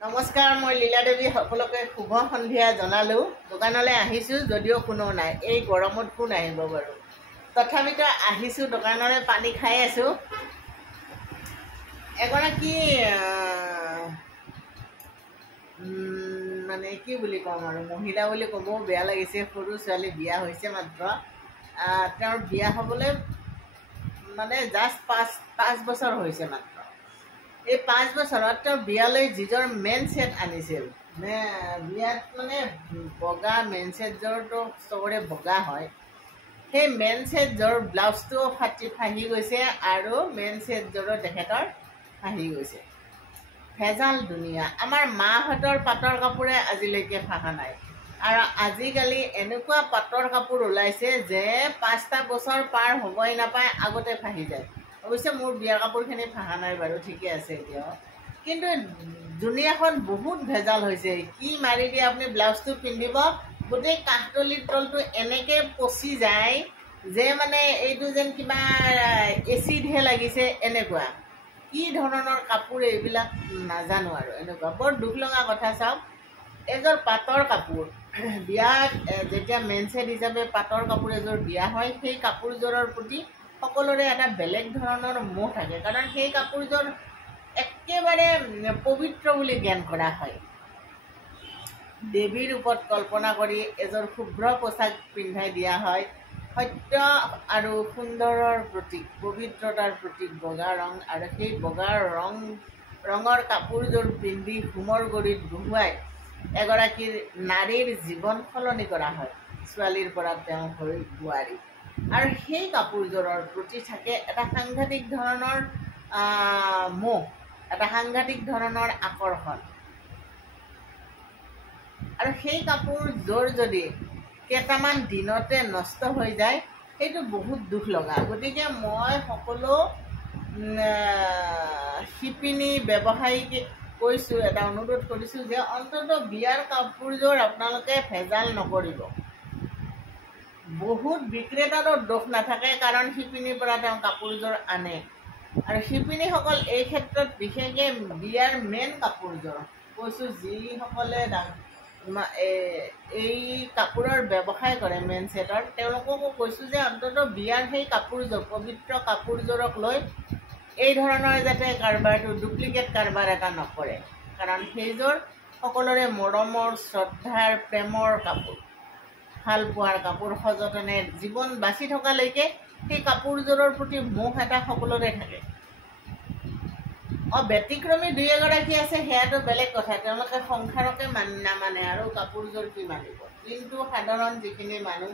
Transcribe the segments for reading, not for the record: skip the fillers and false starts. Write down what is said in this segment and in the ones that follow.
নমস্কাৰ, মই লীলা দেৱী সকলোকে শুভ সন্ধিয়া জনালোঁ। দোকানলৈ আহিছোঁ যদিও কোনো নাই, এই গৰমত কোন আহিব বাৰু। তথাপিতো আহিছোঁ, দোকানৰে পানী খাই আছোঁ। এগৰাকী মানে কি বুলি ক'ম আৰু, মহিলা বুলি ক'বও বেয়া লাগিছে। সৰু ছোৱালী বিয়া হৈছে মাত্ৰ। তেওঁৰ বিয়া হ'বলৈ মানে জাষ্ট পাঁচ বছৰ হৈছে মাত্ৰ। এই 5 বছৰত তেওঁ বিয়ালৈ যিযোৰ মেইন ছেট আনিছিল, বিয়াত মানে বগা মেইন ছেটযোৰটো চবৰে বগা হয়। সেই মেইন ছেটযোৰ ব্লাউজটোও ফাহি গৈছে আৰু মেইন ছেটযোৰো তেখেতৰ ফাহি গৈছে। ভেজাল দুনিয়া। আমাৰ মাহঁতৰ পাটৰ কাপোৰে আজিলৈকে ফাহা নাই। আৰু আজিকালি এনেকুৱা পাটৰ কাপোৰ ওলাইছে যে 5টা বছৰ পাৰ হ'বই নাপায়, আগতে ফাহি যায়। অৱশ্যে মোৰ বিয়াৰ কাপোৰখিনি ফাহা নাই বাৰু, ঠিকে আছে এতিয়াও। কিন্তু দুনিয়াখন বহুত ভেজাল হৈছে। কি মাৰি দিয়ে আপুনি ব্লাউজটো পিন্ধিব, গোটেই কাঠতলিৰ তলটো এনেকৈ পচি যায় যে মানে এইটো যেন কিবা এচিডহে লাগিছে, এনেকুৱা। কি ধৰণৰ কাপোৰ এইবিলাক নাজানো আৰু, এনেকুৱা বৰ দুখ লগা কথা। চাওক, এযোৰ পাটৰ কাপোৰ বিয়াত যেতিয়া মেইন ছেট হিচাপে পাটৰ কাপোৰ এযোৰ দিয়া হয়, সেই কাপোৰযোৰৰ প্ৰতি সকলোৰে এটা বেলেগ ধৰণৰ মোহ থাকে, কাৰণ সেই কাপোৰযোৰ একেবাৰে পবিত্ৰ বুলি জ্ঞান কৰা হয়। দেৱীৰ ৰূপত কল্পনা কৰি এযোৰ শুভ্ৰ পোচাক পিন্ধাই দিয়া হয়। সত্য আৰু সুন্দৰৰ প্ৰতীক, পবিত্ৰতাৰ প্ৰতীক বগা ৰং, আৰু সেই বগা ৰঙৰ কাপোৰযোৰ পিন্ধি হোমৰ গুৰিত বহুৱাই এগৰাকী নাৰীৰ জীৱন সলনি কৰা হয়, ছোৱালীৰ পৰা তেওঁ হৈ বোৱাৰী। আৰু সেই কাপোৰযোৰৰ প্ৰতি থাকে এটা সাংঘাতিক ধৰণৰ মোহ, এটা সাংঘাতিক ধৰণৰ আকৰ্ষণ। আৰু সেই কাপোৰযোৰ যদি কেইটামান দিনতে নষ্ট হৈ যায়, সেইটো বহুত দুখ লগা। গতিকে মই সকলো শিপিনী ব্যৱসায়ীক কৈছোঁ, এটা অনুৰোধ কৰিছোঁ যে অন্ততঃ বিয়াৰ কাপোৰযোৰ আপোনালোকে ভেজাল নকৰিব। বহুত বিক্ৰেতাৰো দোষ নাথাকে, কাৰণ শিপিনীৰ পৰা তেওঁ কাপোৰযোৰ আনে। আৰু শিপিনীসকল এই ক্ষেত্ৰত বিশেষকৈ বিয়াৰ মেইন কাপোৰযোৰ কৈছোঁ, যিসকলে এই কাপোৰৰ ব্যৱসায় কৰে মেইন ছেটৰ, তেওঁলোককো কৈছোঁ যে অন্ততঃ বিয়াৰ সেই কাপোৰযোৰ, পবিত্ৰ কাপোৰযোৰক লৈ এই ধৰণৰ যাতে কাৰবাৰটো ডুপ্লিকেট কাৰবাৰ এটা নকৰে, কাৰণ সেইযোৰ সকলোৰে মৰমৰ, শ্ৰদ্ধাৰ, প্ৰেমৰ কাপোৰ, ভাল পোৱাৰ কাপোৰ। সযতনে জীৱন বাচি থকালৈকে সেই কাপোৰযোৰৰ প্ৰতি মোহ এটা সকলোৰে থাকে। ব্যতিক্ৰমী 2-এগৰাকী আছে, সেয়াটো বেলেগ কথা, তেওঁলোকে সংসাৰকে নামানে আৰু কাপোৰযোৰ কি মানিব। কিন্তু সাধাৰণ যিখিনি মানুহ,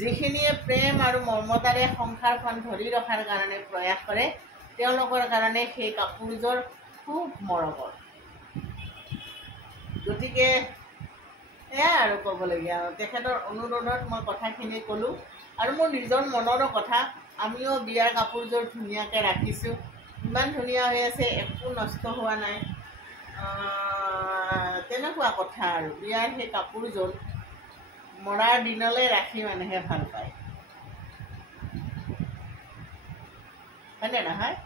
যিখিনিয়ে প্ৰেম আৰু মমতাৰে সংসাৰখন ধৰি ৰখাৰ কাৰণে প্ৰয়াস কৰে, তেওঁলোকৰ কাৰণে সেই কাপোৰযোৰ খুব মৰমৰ। গতিকে এয়া আৰু ক'বলগীয়া। তেখেতৰ অনুৰোধত মই কথাখিনি ক'লোঁ, আৰু মোৰ নিজৰ মনৰো কথা। আমিও বিয়াৰ কাপোৰযোৰ ধুনীয়াকৈ ৰাখিছোঁ, ইমান ধুনীয়া হৈ আছে, একো নষ্ট হোৱা নাই। তেনেকুৱা কথা আৰু। বিয়াৰ সেই কাপোৰযোৰ মৰাৰ দিনলৈ ৰাখি মানুহে ভাল পায়, হয়নে নহয়?